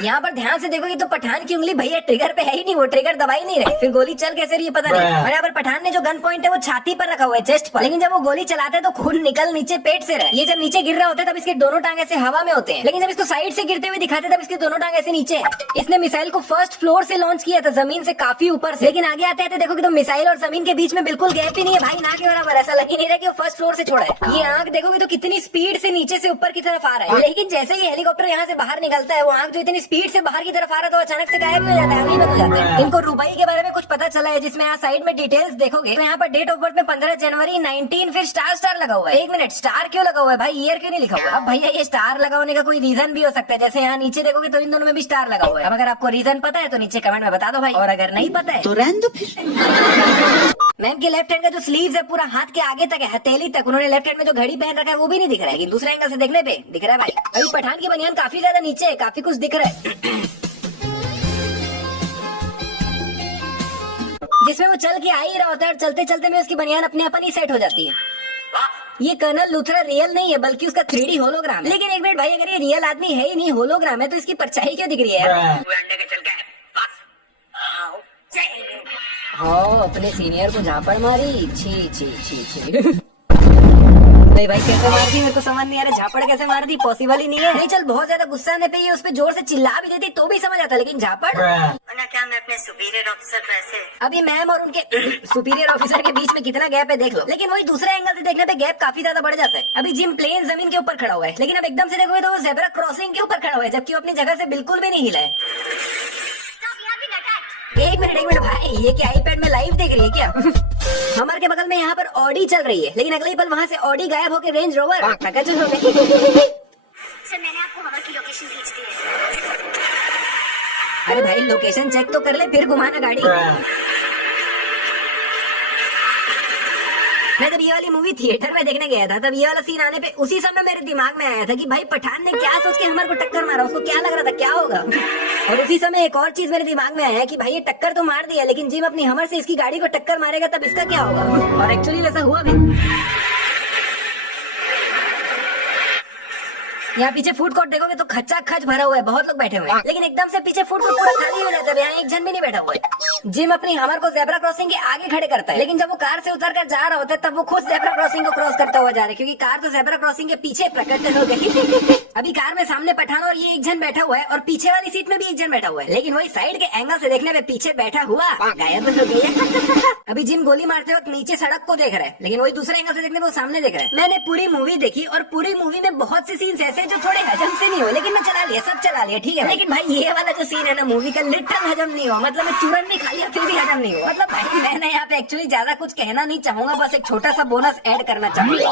यहाँ पर ध्यान से देखोगे तो पठान की उंगली भैया ट्रिगर पे है ही नहीं, वो ट्रिगर दबा ही नहीं रहे, फिर गोली चल कैसे रही है पता नहीं। और यहाँ पर पठान ने जो गन पॉइंट है वो छाती पर रखा हुआ है, चेस्ट पर, लेकिन जब वो गोली चलाते हैं तो खून निकल नीचे पेट से रहे। ये जब नीचे गिर रहा होता है तब इसके दोनों टांग ऐसे हवा में होते हैं, लेकिन जब इसको साइड से गिरते हुए दिखाते तब इसके दोनों टांग ऐसे नीचे है। इसने मिसाइल को फर्स्ट फ्लोर से लॉन्च किया था, जमीन से काफी ऊपर से, लेकिन आगे आते आते देखोगे तो मिसाइल और जमीन के बीच में बिल्कुल गैप ही नहीं है भाई, ना के बराबर। ऐसा लग ही नहीं रहा कि वो फर्स्ट फ्लोर से छोड़ा है। ये आंख देखोगे तो कितनी स्पीड से नीचे से ऊपर की तरफ आ रहा है, लेकिन जैसे ही हेलीकॉप्टर यहाँ से बाहर निकलता है वो आंख जो इतनी स्पीड से बाहर की तरफ आ रहा है तो अचानक से गायब हो जाता है, अभी बंद हो जाता है। इनको रुबाई के बारे में कुछ पता चला है, जिसमें यहाँ साइड में डिटेल्स देखोगे तो यहाँ पर डेट ऑफ बर्थ में 15 जनवरी 19 फिर स्टार लगा हुआ है। एक मिनट, स्टार क्यों लगा हुआ है भाई, ईयर क्यों नहीं लिखा हुआ? अब भैया ये स्टार लगाने का कोई रीजन भी हो सकता है, जैसे यहाँ नीचे देखोगे तो इन दोनों में भी स्टार लगा हुआ है। अब अगर आपको रीजन पता है तो नीचे कमेंट में बता दो भाई, और अगर नहीं पता है तो रहने दो फिर। मैम के लेफ्ट हैंड का जो स्लीव्स है पूरा हाथ के आगे तक है, हथेली तक। उन्होंने लेफ्ट हैंड में जो घड़ी पहन रखा है वो भी नहीं दिख रहा है, लेकिन दूसरे एंगल से देखने पे दिख रहा है भाई। अभी पठान की बनियान काफी ज्यादा नीचे है, काफी कुछ दिख रहा है जिसमें वो चल के आ ही रहा होता है और चलते चलते में उसकी बनियान अपने अपन ही सेट हो जाती है। ये कर्नल लूथरा रियल नहीं है बल्कि उसका 3D होलोग्राम है। लेकिन एक मिनट भाई, अगर ये रियल आदमी है ही नहीं, होलोग्राम है, तो इसकी परछाई क्यों दिख रही है यार? हाँ, अपने सीनियर को झापड़ मारी, छी छी छी छी नहीं भाई, कैसे मार दी मेरे को समझ नहीं आ रहा, झापड़ कैसे मार दी, पॉसिबल ही नहीं है। नहीं चल, बहुत ज्यादा गुस्सा आने पे ये उस पे जोर से चिल्ला भी देती तो भी समझ आता, लेकिन झापड़ क्या मैं अपने सुपीरियर ऑफिसर को ऐसे। अभी मैम और उनके सुपीरियर ऑफिसर के बीच में कितना गैप है देख लो, लेकिन वही दूसरे एंगल से देखने पे गैप काफी ज्यादा बढ़ जाता है। अभी जिम प्लेन जमीन के ऊपर खड़ा हुआ है, लेकिन अब एकदम से देखोगे तो वो जेब्रा क्रॉसिंग के ऊपर खड़ा हुआ है, जबकि वो अपनी जगह से बिल्कुल भी नहीं हिला है। एक मिनट भाई, ये क्या आईपैड में लाइव देख रही है क्या? हमारे के बगल में यहाँ पर ऑडी चल रही है, लेकिन अगले पल वहाँ से ऑडी गायब होकर रेंज रोवर टकचुल हो गई। सर मैंने आपको हमर की लोकेशन भेज दी है। अरे भाई लोकेशन चेक तो कर ले, फिर घुमाना गाड़ी। मैं जब ये वाली मूवी थिएटर में देखने गया था तब ये वाला सीन आने पे उसी समय मेरे दिमाग में आया था कि भाई पठान ने क्या सोच के हमारे को टक्कर मारा, उसको क्या लग रहा था क्या होगा। और उसी समय एक और चीज मेरे दिमाग में आया कि भाई ये टक्कर तो मार दिया, लेकिन जिम अपनी हमर से इसकी गाड़ी को टक्कर मारेगा तब इसका क्या होगा। और एक्चुअली ऐसा हुआ भी। यहाँ पीछे फूड कोर्ट देखोगे तो खच्चा खच भरा हुआ है, बहुत लोग बैठे हुए हैं, लेकिन एकदम से पीछे फूड कोर्ट पूरा खाली हो जाता है, यहाँ एक जन भी नहीं बैठा हुआ है। जिम अपनी हमर को जेब्रा क्रॉसिंग के आगे खड़े करता है, लेकिन जब वो कार से उतर कर जा रहा होता है तब वो खुद जेब्रा क्रॉसिंग को क्रॉस करता हुआ जा रहा है, क्योंकि कार तो जेब्रा क्रॉसिंग के पीछे प्रकट हो गई। अभी कार में सामने पठान और ये एक जन बैठा हुआ है, और पीछे वाली सीट में भी एक जन बैठा हुआ है, लेकिन वही साइड के एंगल से देखने में पीछे बैठा हुआ गायब हो गया। अभी जिम गोली मारते वक्त नीचे सड़क को देख रहा है, लेकिन वही दूसरे एंगल से देखने में वो सामने देख रहा है। मैंने पूरी मूवी देखी और पूरी मूवी में बहुत से सीन्स ऐसे जो थोड़े हजम से नहीं हो, लेकिन मैं चला लिया, सब चला लिया, ठीक है। लेकिन भाई ये वाला जो सीन है ना मूवी का, लिटरल हजम नहीं हो, मतलब मैं चूरन भी खा लिया फिर भी हजम नहीं हो। मतलब भाई मैंने यहाँ पे एक्चुअली ज्यादा कुछ कहना नहीं चाहूंगा, बस एक छोटा सा बोनस ऐड करना चाहूंगा।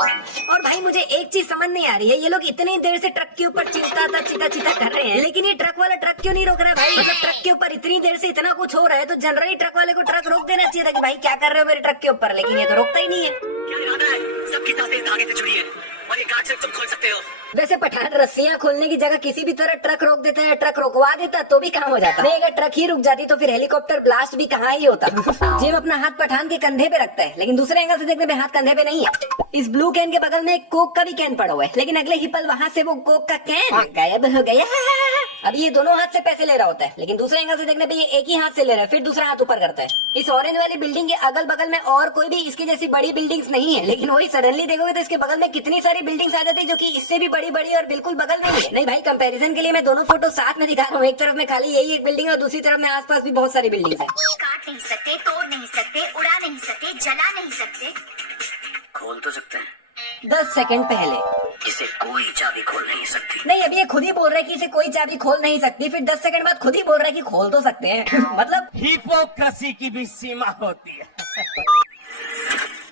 और भाई मुझे एक चीज समझ नहीं आ रही है, ये लोग इतनी देर से ट्रक के ऊपर चिंता चिता कर रहे हैं, लेकिन ये ट्रक वाला ट्रक क्यों नहीं रोक रहा है भाई? मतलब ट्रक के ऊपर इतनी देर से इतना कुछ हो रहा है तो जनरली ट्रक वाले को ट्रक रोक देना चाहिए था कि भाई क्या कर रहे हो मेरे ट्रक के ऊपर, लेकिन ये तो रोकता ही नहीं है। क्या इरादा है? सबकी सांसें इस धागे से जुड़ी है और ये गांठ सिर्फ तुम खोल सकते हो। वैसे पठान रस्सियां खोलने की जगह किसी भी तरह ट्रक रोक देता है, ट्रक रोकवा देता तो भी काम हो जाता। नहीं अगर ट्रक ही रुक जाती तो फिर हेलीकॉप्टर ब्लास्ट भी कहाँ ही होता। जिम अपना हाथ पठान के कंधे पे रखता है, लेकिन दूसरे एंगल से देखने पे हाथ कंधे पे नहीं है। इस ब्लू कैन के बगल में एक कोक का भी कैन पड़ा हुआ है, लेकिन अगले ही पल वहाँ से वो कोक का कैन गायब हो गया। अभी ये दोनों हाथ से पैसे ले रहा होता है, लेकिन दूसरे एंगल से देखने पे ये एक ही हाथ से ले रहा है, फिर दूसरा हाथ ऊपर करता है। इस ऑरेंज वाली बिल्डिंग के अगल बगल में और कोई भी इसके जैसी बड़ी बिल्डिंग्स नहीं है, लेकिन वही सडनली देखोगे तो इसके बगल में कितनी सारी बिल्डिंग्स आ जाती है जो कि इससे भी बड़ी बड़ी और बिल्कुल बगल में ही है। नहीं भाई कंपैरिजन के लिए मैं दोनों फोटो साथ में दिखा रहा हूँ, एक तरफ में खाली यही एक बिल्डिंग है और दूसरी तरफ में आसपास भी बहुत सारी बिल्डिंग्स है। काट नहीं सकते, तोड़ नहीं सकते, उड़ा नहीं सकते, जला नहीं सकते, खोल तो सकते हैं। 10 सेकंड पहले इसे कोई चाबी खोल नहीं सकती। नहीं अभी ये खुद ही बोल रहा है कि इसे कोई चाबी खोल नहीं सकती, फिर 10 सेकंड बाद खुद ही बोल रहा है कि खोल तो सकते हैं। मतलब हिपोक्रेसी की भी सीमा होती है।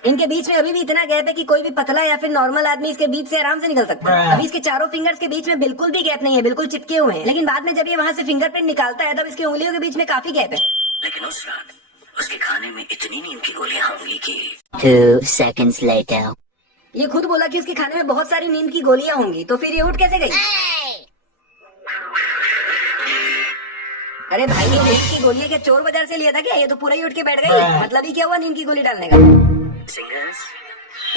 इनके बीच में अभी भी इतना गैप है कि कोई भी पतला या फिर नॉर्मल आदमी इसके बीच से आराम से निकल सकता है। अभी इसके चारों फिंगर्स के बीच में बिल्कुल भी गैप नहीं है, बिल्कुल चिपके हुए हैं, लेकिन बाद में जब ये वहाँ से फिंगरप्रिंट निकालता है तब इसकी उंगलियों के बीच में काफी गैप है। लेकिन उस रात उसके खाने में इतनी नींद की गोलियां होंगी कि 2 seconds later. ये खुद बोला कि उसके खाने में बहुत सारी नींद की गोलियां होंगी, तो फिर ये उठ कैसे गई? अरे भाई ये नींद की गोलियां क्या चोर बाजार से लिया था क्या? ये तो पूरा ही उठ के बैठ गई। मतलब ही क्या हुआ नींद की गोली डालने का? सिंगर्स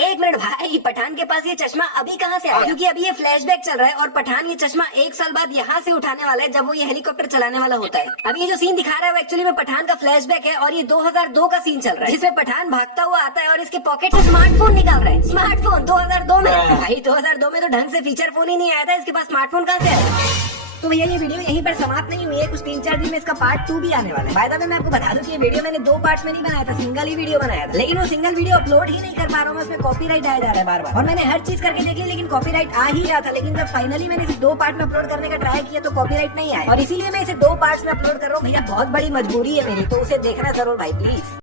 एक मिनट भाई, पठान के पास ये चश्मा अभी कहाँ से आया? क्योंकि अभी ये फ्लैशबैक चल रहा है और पठान ये चश्मा 1 साल बाद यहाँ से उठाने वाला है जब वो ये हेलीकॉप्टर चलाने वाला होता है। अभी ये जो सीन दिखा रहा है वो एक्चुअली में पठान का फ्लैशबैक है और ये 2002 का सीन चल रहा है जिसमें पठान भागता हुआ आता है और इसके पॉकेट से स्मार्टफोन निकाल रहा है। स्मार्टफोन 2002 में भाई, 2002 में तो ढंग से फीचर फोन ही नहीं आया था, इसके पास स्मार्टफोन कहाँ से आया? तो भैया ये वीडियो यहीं पर समाप्त नहीं हुई है, कुछ 3-4 दिन में इसका पार्ट 2 भी आने वाला है। बाय द वे मैं आपको बता दूं कि ये वीडियो मैंने 2 पार्ट्स में नहीं बनाया था, सिंगल ही वीडियो बनाया था, लेकिन वो सिंगल वीडियो अपलोड ही नहीं कर पा रहा हूँ मैं, उसमें कॉपीराइट आया जा रहा है बार बार। और मैंने हर चीज करके देखी लेकिन कॉपीराइट आ ही रहा था, लेकिन जब फाइनली मैंने इसे 2 पार्ट में अपलोड करने का ट्राई किया तो कॉपीराइट नहीं आया और इसीलिए मैं इसे 2 पार्ट्स में अपलोड कर रहा हूँ। भैया बहुत बड़ी मजबूरी है मेरी, तो उसे देखना जरूर भाई प्लीज।